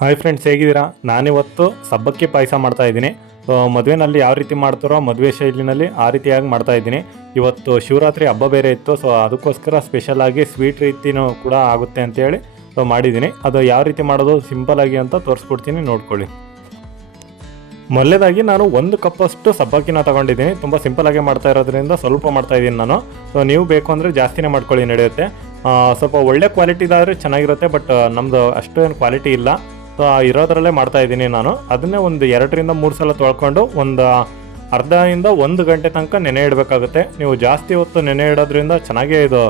Hi friends ಹೇಗಿದ್ದೀರಾ? ನಾನಿವತ್ತು ಸಬ್ಬಕ್ಕಿ ಪಾಯಸ ಮಾಡ್ತಾ ಇದ್ದೀನಿ. ಮದುವೆನಲ್ಲಿ ಯಾವ ರೀತಿ ಮಾಡ್ತಾರೋ ಮದುವೆ ಶೈಲಿನಲ್ಲಿ ಆ ರೀತಿಯಾಗಿ ಮಾಡ್ತಾ ಇದ್ದೀನಿ. ಇವತ್ತು ಶಿವರಾತ್ರಿ ಹಬ್ಬ ಬೇರೆ ಇತ್ತು ಸೊ ಅದಕ್ಕೋಸ್ಕರ ಸ್ಪೆಷಲ್ ಆಗಿ ಸ್ವೀಟ್ ರೀತಿನೂ ಕೂಡ ಆಗುತ್ತೆ ಅಂತೇಳಿ ಸೊ ಮಾಡಿದ್ದೀನಿ. ಅದು ಯಾವ ರೀತಿ ಮಾಡೋದು ಸಿಂಪಲ್ ಆಗಿ ಅಂತ ತೋರಿಸ್ಕೊಡ್ತೀನಿ, ನೋಡ್ಕೊಳ್ಳಿ. ಮೊದಲೇದಾಗಿ ನಾನು ಒಂದು ಕಪ್ಪಷ್ಟು ಸಬ್ಬಕ್ಕಿನ ತೊಗೊಂಡಿದ್ದೀನಿ. ತುಂಬ ಸಿಂಪಲ್ ಆಗಿ ಮಾಡ್ತಾ ಇರೋದ್ರಿಂದ ಸ್ವಲ್ಪ ಮಾಡ್ತಾ ಇದ್ದೀನಿ ನಾನು. ಸೊ ನೀವು ಬೇಕು ಅಂದರೆ ಜಾಸ್ತಿನೇ ಮಾಡ್ಕೊಳ್ಳಿ, ನಡೆಯುತ್ತೆ. ಸ್ವಲ್ಪ ಒಳ್ಳೆ ಕ್ವಾಲಿಟಿದಾದರೆ ಚೆನ್ನಾಗಿರುತ್ತೆ ಬಟ್ ನಮ್ಮದು ಅಷ್ಟೇನು ಕ್ವಾಲಿಟಿ ಇಲ್ಲ. ಸೊ ಇರೋದ್ರಲ್ಲೇ ಮಾಡ್ತಾ ಇದ್ದೀನಿ ನಾನು. ಅದನ್ನೇ ಒಂದು ಎರಡರಿಂದ ಮೂರು ಸಲ ತೊಳ್ಕೊಂಡು ಒಂದು ಅರ್ಧದಿಂದ ಒಂದು ಗಂಟೆ ತನಕ ನೆನೆ ಇಡಬೇಕಾಗುತ್ತೆ. ನೀವು ಜಾಸ್ತಿ ಹೊತ್ತು ನೆನೆ ಇಡೋದ್ರಿಂದ ಚೆನ್ನಾಗೇ ಇದು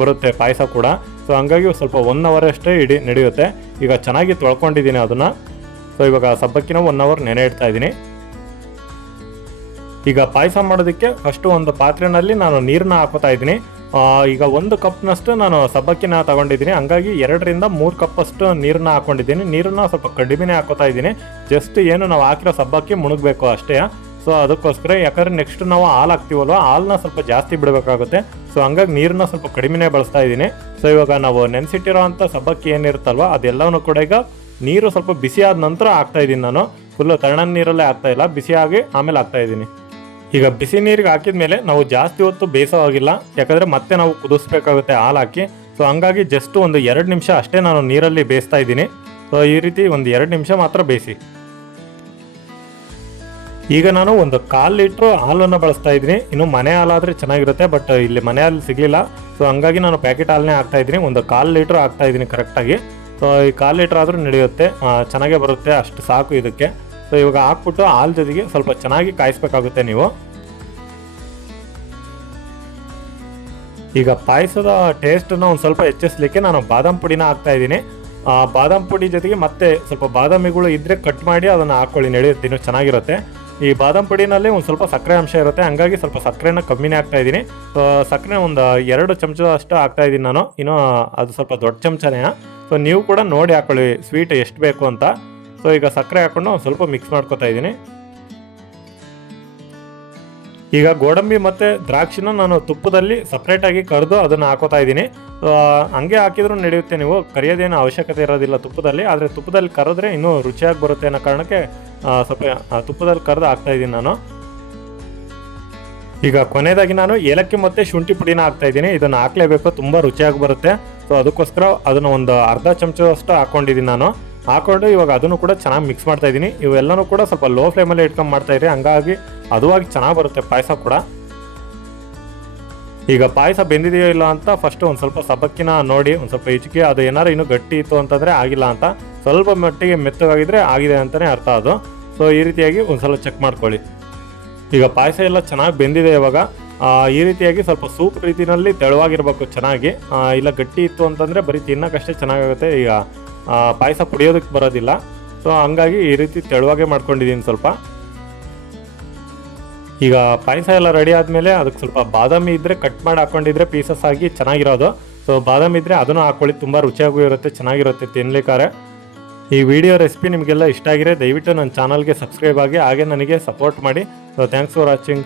ಬರುತ್ತೆ ಪಾಯಸ ಕೂಡ. ಸೊ ಹಂಗಾಗಿ ಸ್ವಲ್ಪ ಒನ್ ಅವರ್ ಅಷ್ಟೇ ಇಡಿ, ನಡೆಯುತ್ತೆ. ಈಗ ಚೆನ್ನಾಗಿ ತೊಳ್ಕೊಂಡಿದ್ದೀನಿ ಅದನ್ನು. ಸೊ ಇವಾಗ ಸಬ್ಬಕ್ಕಿನ ಒನ್ ಅವರ್ ನೆನೆ ಇಡ್ತಾ ಇದ್ದೀನಿ. ಈಗ ಪಾಯಸ ಮಾಡೋದಕ್ಕೆ ಫಸ್ಟು ಒಂದು ಪಾತ್ರೆನಲ್ಲಿ ನಾನು ನೀರನ್ನ ಹಾಕೋತಾ ಇದ್ದೀನಿ. ಈಗ ಒಂದು ಕಪ್ನಷ್ಟು ನಾನು ಸಬ್ಬಕ್ಕಿನ ತಗೊಂಡಿದ್ದೀನಿ. ಹಂಗಾಗಿ ಎರಡರಿಂದ ಮೂರು ಕಪ್ಪಷ್ಟು ನೀರನ್ನ ಹಾಕೊಂಡಿದ್ದೀನಿ. ನೀರನ್ನ ಸ್ವಲ್ಪ ಕಡಿಮೆನೇ ಹಾಕೋತಾ ಇದ್ದೀನಿ. ಜಸ್ಟ್ ಏನು ನಾವು ಹಾಕಿರೋ ಸಬ್ಬಕ್ಕಿ ಮುಳುಗಬೇಕು ಅಷ್ಟೇ. ಸೊ ಅದಕ್ಕೋಸ್ಕರ ಯಾಕಂದ್ರೆ ನೆಕ್ಸ್ಟ್ ನಾವು ಹಾಲು ಹಾಕ್ತೀವಲ್ವ ಹಾಲನ್ನ ಸ್ವಲ್ಪ ಜಾಸ್ತಿ ಬಿಡಬೇಕಾಗುತ್ತೆ. ಸೊ ಹಂಗಾಗಿ ನೀರನ್ನ ಸ್ವಲ್ಪ ಕಡಿಮೆನೇ ಬಳಸ್ತಾ ಇದ್ದೀನಿ. ಸೊ ಇವಾಗ ನಾವು ನೆನೆಸಿಟ್ಟಿರೋ ಅಂಥ ಸಬ್ಬಕ್ಕಿ ಏನಿರುತ್ತಲ್ವ ಅದೆಲ್ಲವೂ ಕೂಡ ಈಗ ನೀರು ಸ್ವಲ್ಪ ಬಿಸಿ ಆದ ನಂತರ ಹಾಕ್ತಾ ಇದ್ದೀನಿ ನಾನು. ಫುಲ್ಲು ತಣ್ಣನ ನೀರಲ್ಲೇ ಹಾಕ್ತಾ ಇಲ್ಲ, ಬಿಸಿಯಾಗಿ ಆಮೇಲೆ ಹಾಕ್ತಾ ಇದ್ದೀನಿ. ಈಗ ಬಿಸಿ ನೀರಿಗೆ ಹಾಕಿದ ಮೇಲೆ ನಾವು ಜಾಸ್ತಿ ಹೊತ್ತು ಬೇಯಿಸೋ ಆಗಿಲ್ಲ ಯಾಕಂದರೆ ಮತ್ತೆ ನಾವು ಕುದಿಸ್ಬೇಕಾಗುತ್ತೆ ಹಾಲು ಹಾಕಿ. ಸೊ ಹಂಗಾಗಿ ಜಸ್ಟ್ ಒಂದು ಎರಡು ನಿಮಿಷ ಅಷ್ಟೇ ನಾನು ನೀರಲ್ಲಿ ಬೇಯಿಸ್ತಾ ಇದ್ದೀನಿ. ಸೊ ಈ ರೀತಿ ಒಂದು ಎರಡು ನಿಮಿಷ ಮಾತ್ರ ಬೇಯಿಸಿ. ಈಗ ನಾನು ಒಂದು ಕಾಲು ಲೀಟ್ರು ಹಾಲನ್ನು ಬಳಸ್ತಾ ಇದ್ದೀನಿ. ಇನ್ನು ಮನೆ ಹಾಲಾದರೆ ಚೆನ್ನಾಗಿರುತ್ತೆ, ಬಟ್ ಇಲ್ಲಿ ಮನೆ ಹಾಲು ಸಿಗಲಿಲ್ಲ. ಸೊ ಹಂಗಾಗಿ ನಾನು ಪ್ಯಾಕೆಟ್ ಹಾಲನ್ನೇ ಹಾಕ್ತಾ ಇದ್ದೀನಿ. ಒಂದು ಕಾಲು ಲೀಟ್ರ್ ಹಾಕ್ತಾ ಇದ್ದೀನಿ ಕರೆಕ್ಟಾಗಿ. ಸೊ ಈ ಕಾಲು ಲೀಟ್ರ್ ಆದರೂ ನಡೆಯುತ್ತೆ ಚೆನ್ನಾಗೇ ಬರುತ್ತೆ. ಅಷ್ಟು ಸಾಕು ಇದಕ್ಕೆ. ಸೊ ಇವಾಗ ಹಾಕ್ಬಿಟ್ಟು ಹಾಲು ಜೊತೆಗೆ ಸ್ವಲ್ಪ ಚೆನ್ನಾಗಿ ಕಾಯಿಸ್ಬೇಕಾಗುತ್ತೆ ನೀವು. ಈಗ ಪಾಯಸದ ಟೇಸ್ಟನ್ನು ಒಂದು ಸ್ವಲ್ಪ ಹೆಚ್ಚಿಸ್ಲಿಕ್ಕೆ ನಾನು ಬಾದಾಮ್ ಪುಡಿನ ಹಾಕ್ತಾ ಇದ್ದೀನಿ. ಆ, ಬಾದಾಮ್ ಪುಡಿ ಜೊತೆಗೆ ಮತ್ತೆ ಸ್ವಲ್ಪ ಬಾದಾಮಿಗಳು ಇದ್ದರೆ ಕಟ್ ಮಾಡಿ ಅದನ್ನು ಹಾಕ್ಕೊಳ್ಳಿ ನಡೆಯುತ್ತೆ ಇನ್ನೂ ಚೆನ್ನಾಗಿರುತ್ತೆ. ಈ ಬಾದಾಮ್ ಪುಡಿನಲ್ಲಿ ಒಂದು ಸ್ವಲ್ಪ ಸಕ್ಕರೆ ಅಂಶ ಇರುತ್ತೆ ಹಂಗಾಗಿ ಸ್ವಲ್ಪ ಸಕ್ಕರೆನ ಕಮ್ಮಿನೇ ಹಾಕ್ತಾ ಇದ್ದೀನಿ. ಸಕ್ಕರೆ ಒಂದು ಎರಡು ಚಮಚ ಅಷ್ಟು ಹಾಕ್ತಾ ಇದ್ದೀನಿ ನಾನು ಇನ್ನೂ ಅದು ಸ್ವಲ್ಪ ದೊಡ್ಡ ಚಮಚನೇ ಸೊ ನೀವು ಕೂಡ ನೋಡಿ ಹಾಕೊಳ್ಳಿ ಸ್ವೀಟ್ ಎಷ್ಟು ಬೇಕು ಅಂತ. ಸೊ ಈಗ ಸಕ್ಕರೆ ಹಾಕ್ಕೊಂಡು ಸ್ವಲ್ಪ ಮಿಕ್ಸ್ ಮಾಡ್ಕೊತಾ ಇದ್ದೀನಿ. ಈಗ ಗೋಡಂಬಿ ಮತ್ತು ದ್ರಾಕ್ಷಿನ ನಾನು ತುಪ್ಪದಲ್ಲಿ ಸಪ್ರೇಟಾಗಿ ಕರೆದು ಅದನ್ನು ಹಾಕೋತಾ ಇದ್ದೀನಿ. ಹಂಗೆ ಹಾಕಿದ್ರು ನಡೆಯುತ್ತೆ ನೀವು. ಕರಿಯೋದೇನು ಅವಶ್ಯಕತೆ ಇರೋದಿಲ್ಲ ತುಪ್ಪದಲ್ಲಿ. ಆದರೆ ತುಪ್ಪದಲ್ಲಿ ಕರೆದ್ರೆ ಇನ್ನೂ ರುಚಿಯಾಗಿ ಬರುತ್ತೆ ಅನ್ನೋ ಕಾರಣಕ್ಕೆ ಸ್ವಲ್ಪ ತುಪ್ಪದಲ್ಲಿ ಕರೆದು ಹಾಕ್ತಾ ಇದ್ದೀನಿ ನಾನು. ಈಗ ಕೊನೆಯದಾಗಿ ನಾನು ಏಲಕ್ಕಿ ಮತ್ತು ಶುಂಠಿ ಪುಡಿನ ಹಾಕ್ತಾ ಇದ್ದೀನಿ. ಇದನ್ನು ಹಾಕಲೇಬೇಕು. ತುಂಬ ರುಚಿಯಾಗಿ ಬರುತ್ತೆ. ಸೊ ಅದಕ್ಕೋಸ್ಕರ ಅದನ್ನು ಒಂದು ಅರ್ಧ ಚಮಚದಷ್ಟು ಹಾಕ್ಕೊಂಡಿದ್ದೀನಿ ನಾನು. ಹಾಕೊಂಡು ಇವಾಗ ಅದನ್ನು ಕೂಡ ಚೆನ್ನಾಗಿ ಮಿಕ್ಸ್ ಮಾಡ್ತಾ ಇದ್ದೀನಿ. ಇವೆಲ್ಲನೂ ಕೂಡ ಸ್ವಲ್ಪ ಲೋ ಫ್ಲೇಮಲ್ಲಿ ಇಟ್ಕೊಂಡು ಮಾಡ್ತಾ ಇರಿ. ಹಂಗಾಗಿ ಅದುವಾಗಿ ಚೆನ್ನಾಗಿ ಬರುತ್ತೆ ಪಾಯಸ ಕೂಡ. ಈಗ ಪಾಯಸ ಬೆಂದಿದೆಯೋ ಇಲ್ಲ ಅಂತ ಫಸ್ಟ್ ಒಂದು ಸ್ವಲ್ಪ ಸಬ್ಬಕ್ಕಿನ ನೋಡಿ, ಒಂದು ಸ್ವಲ್ಪ ಹೆಚ್ಚಿಗೆ ಅದು ಏನಾರು ಇನ್ನೂ ಗಟ್ಟಿ ಇತ್ತು ಅಂತಂದರೆ ಆಗಿಲ್ಲ ಅಂತ. ಸ್ವಲ್ಪ ಮಟ್ಟಿಗೆ ಮೆತ್ತಗಾಗಿದ್ರೆ ಆಗಿದೆ ಅಂತಲೇ ಅರ್ಥ ಅದು. ಸೊ ಈ ರೀತಿಯಾಗಿ ಒಂದು ಸಲ ಚೆಕ್ ಮಾಡ್ಕೊಳ್ಳಿ. ಈಗ ಪಾಯಸ ಎಲ್ಲ ಚೆನ್ನಾಗಿ ಬೆಂದಿದೆ ಇವಾಗ. ಈ ರೀತಿಯಾಗಿ ಸ್ವಲ್ಪ ಸೂಪ್ ರೀತಿನಲ್ಲಿ ತೆಳುವಾಗಿರ್ಬೇಕು ಚೆನ್ನಾಗಿ. ಇಲ್ಲ ಗಟ್ಟಿ ಇತ್ತು ಅಂತಂದರೆ ಬರೀ ತಿನ್ನೋಕ್ಕಷ್ಟೇ ಚೆನ್ನಾಗಾಗುತ್ತೆ. ಈಗ ಪಾಯಸ ಕುಡಿಯೋದಕ್ಕೆ ಬರೋದಿಲ್ಲ. ಸೊ ಹಂಗಾಗಿ ಈ ರೀತಿ ತೆಳುವಾಗೆ ಮಾಡ್ಕೊಂಡಿದ್ದೀನಿ ಸ್ವಲ್ಪ. ಈಗ ಪಾಯಸ ಎಲ್ಲ ರೆಡಿ ಆದಮೇಲೆ ಅದಕ್ಕೆ ಸ್ವಲ್ಪ ಬಾದಾಮಿ ಇದ್ದರೆ ಕಟ್ ಮಾಡಿ ಹಾಕ್ಕೊಂಡಿದ್ರೆ ಪೀಸಸ್ ಆಗಿ ಚೆನ್ನಾಗಿರೋದು. ಸೊ ಬಾದಾಮಿ ಇದ್ದರೆ ಅದನ್ನು ಹಾಕ್ಕೊಳ್ಳಿ ತುಂಬ ರುಚಿಯಾಗೂ ಇರುತ್ತೆ, ಚೆನ್ನಾಗಿರುತ್ತೆ ತಿನ್ಲಿಕ್ಕಾರೆ. ಈ ವಿಡಿಯೋ ರೆಸಿಪಿ ನಿಮಗೆಲ್ಲ ಇಷ್ಟ ಆಗಿದೆ ದಯವಿಟ್ಟು ನನ್ನ ಚಾನಲ್ಗೆ ಸಬ್ಸ್ಕ್ರೈಬ್ ಆಗಿ, ಹಾಗೆ ನನಗೆ ಸಪೋರ್ಟ್ ಮಾಡಿ. So thanks for watching